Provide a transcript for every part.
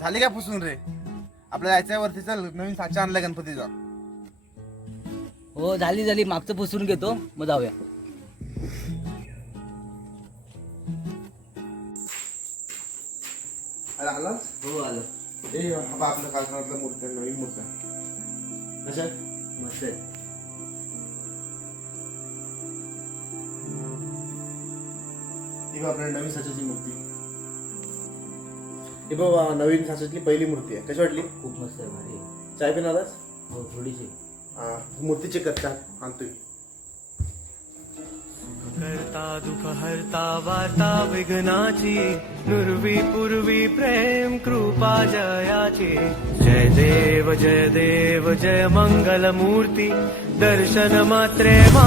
झाली काय पुसून रे? आपल्या जायचं वरती चल नवीन साचा आणलाय गणपतीचा. हो झाली झाली. मागचं पुसून घेतो. मग जाऊया. अरे आलास हो आलो. ए हा बा आपल्या कारखान्यातल्या मूर्त्या नवीन मूर्त्या कशा आहेत? मस्त आहे ही बघ आपल्या नवीन साच्याची मूर्ती. ही बाबा नवीन साच्यातली पहिली मूर्ती आहे. कशी वाटली? खूप मस्त आहे भारी. चाय पिन आलास हो थोडीशी. हा मूर्ती चेक कर चहा आणतोय. करता दुःख हरता वार्ता विघ्नाची नुरवी पूर्वी प्रेम कृपा जयाची. जय देव जय देव जय मंगल मूर्ती दर्शन मात्रे मा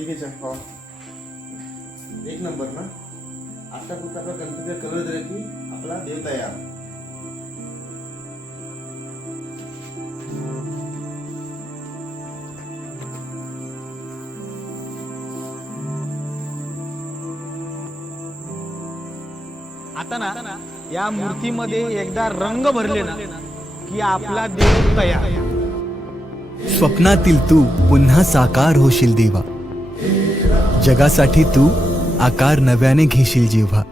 ठीक आहे चहा हो एक नंबर ना? आता फक्त आपला गणपतीचा कलर दिला की आपला देव तयार आता ना या मूर्तीमध्ये एकदा रंग भरले ना की आपला देव तयार स्वप्नातील तू पुन्हा साकार होशील देवा. जगासाठी तू आकार नव्याने घेशील जेव्हा.